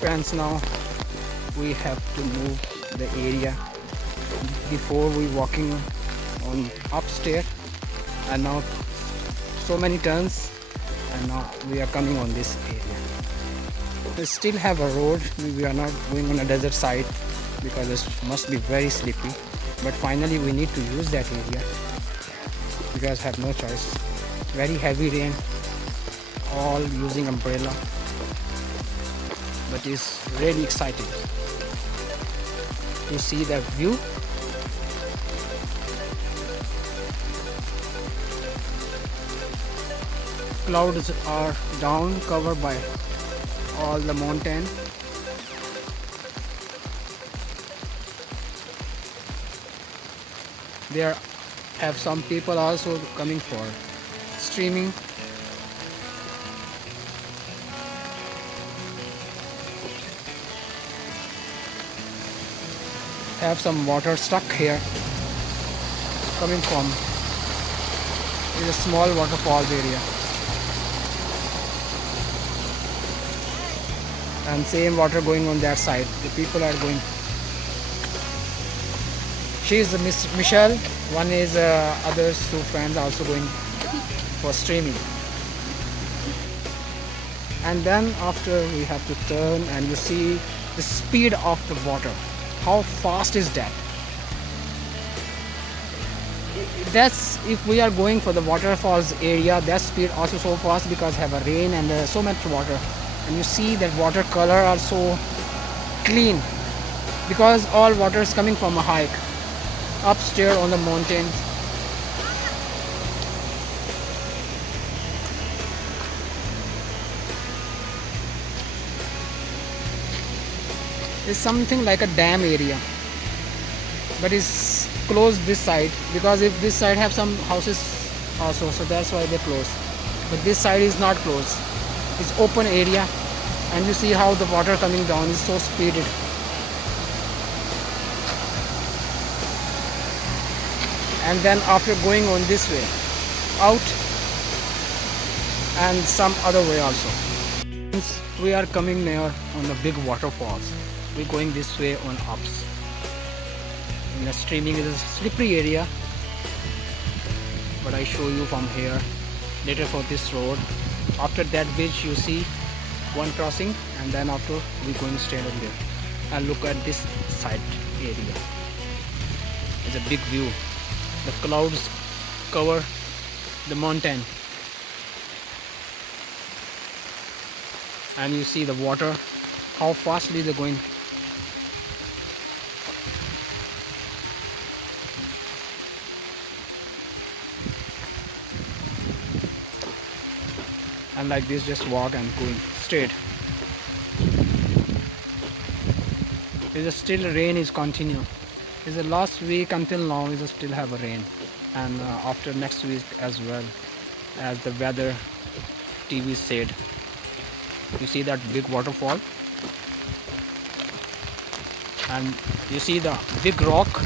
Friends, now we have to move the area. Before we walking on upstairs, and now so many turns, and now we are coming on this area. We still have a road. We are not going on a desert side because it must be very sleepy, but finally we need to use that area because have no choice. Very heavy rain, all using umbrella, but it's really exciting to see that view. Clouds are down, covered by all the mountain. There have some people also coming for streaming. Have some water stuck here coming from is a small waterfalls area, and same water going on that side. The people are going. She is Miss Michelle. One is others two friends also going for streaming. And then after we have to turn, and you see the speed of the water. How fast is that? That's if we are going for the waterfalls area. That speed also so fast because have a rain and so much water. And you see that water color are so clean because all water is coming from a hike upstairs on the mountain. It's something like a dam area, but it's closed this side because if this side have some houses also, so that's why they close. But this side is not closed. It's open area, and you see how the water coming down is so speeded. And then after going on this way out and some other way also. Since we are coming near on the big waterfalls, we're going this way on ups. And the streaming is a slippery area, but I show you from here later for this road. After that bridge you see one crossing, and then after we're going straight on there. And look at this side area. It's a big view. The clouds cover the mountain, and you see the water, how fastly they're going. And like this, just walk and going straight. Is still rain is continue. Is the last week until now is still have a rain, and after next week as well, as the weather TV said. You see that big waterfall, and you see the big rock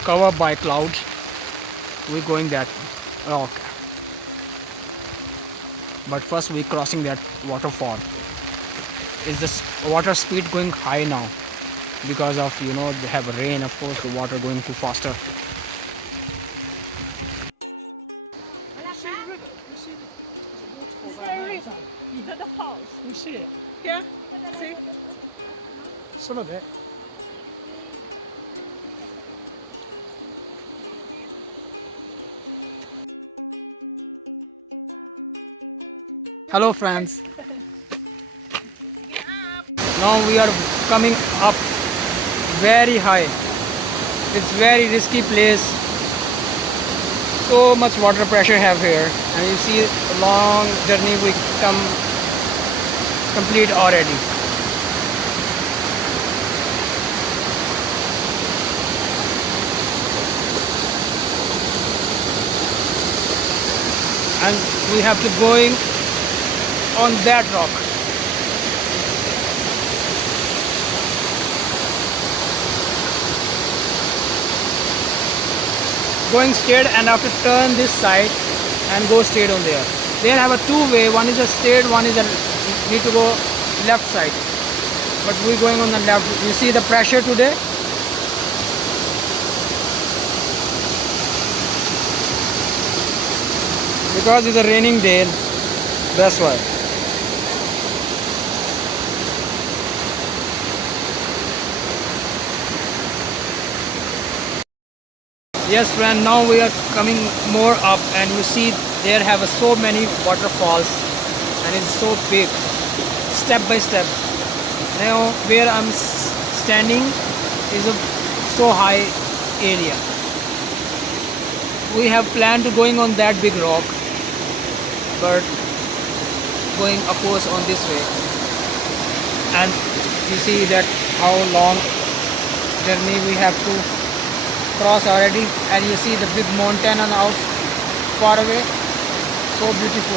covered by clouds. We're going that rock, but first we're crossing that waterfall. Is this water speed going high now? Because of, you know, they have rain, of course, the water going too faster. Is there a river? You got the falls. You see it? Yeah. See? Some of it. Hello friends. Now we are coming up very high. It's very risky place. So much water pressure have here, and you see a long journey we come complete already. And we have to going on that rock. Going straight, and have to turn this side and go straight on there. They have a two-way. One is a straight, one is a need to go left side. but we're going on the left. You see the pressure today? Because it's a raining day, that's why. Yes friend, now we are coming more up and you see there have so many waterfalls and it's so big, step by step. Now where I'm standing is a so high area. We have planned to going on that big rock, but going of course on this way. And you see that how long journey we have to cross already, and you see the big mountain on out far away, so beautiful.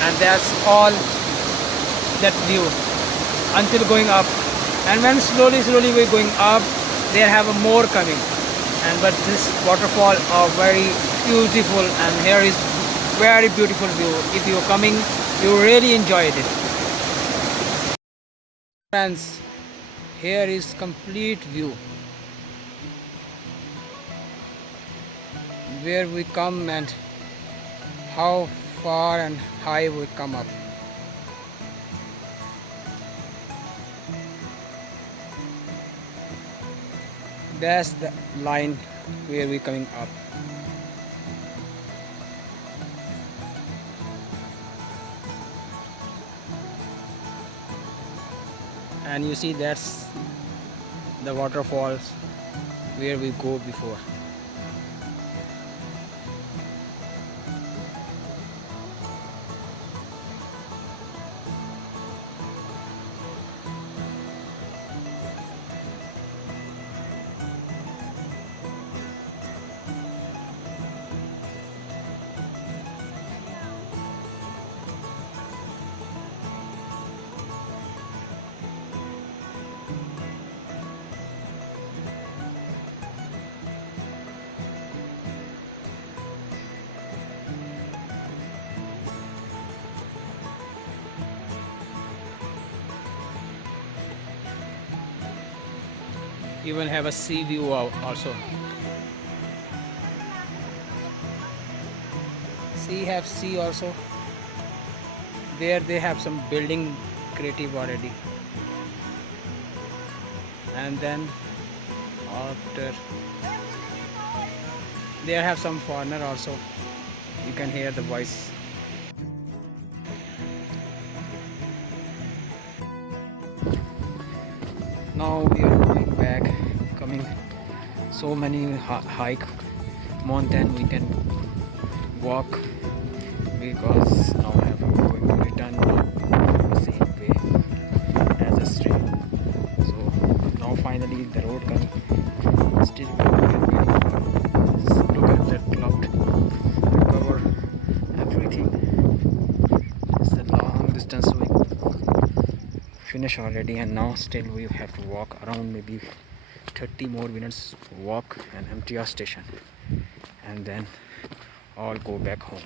And that's all that view until going up, and when slowly we're going up, there have a more coming, and but this waterfall are very beautiful, and here is very beautiful view. If you're coming, you really enjoyed it. Friends, here is complete view where we come and how far and high we come up. That's the line where we coming up. And you see that's the waterfalls where we go before. Even have a sea view also. Sea also. There they have some building creative already. And then after there have some foreigner also. You can hear the voice. Now we are going back, coming so many hike mountain we can walk, because now I have going to return the same way as a stream. So now finally the road comes. Still we are very far. Look at that cloud to cover everything. It's a long distance we finish already, and now still we have to walk around maybe 30 more minutes walk and empty our station, and then all go back home.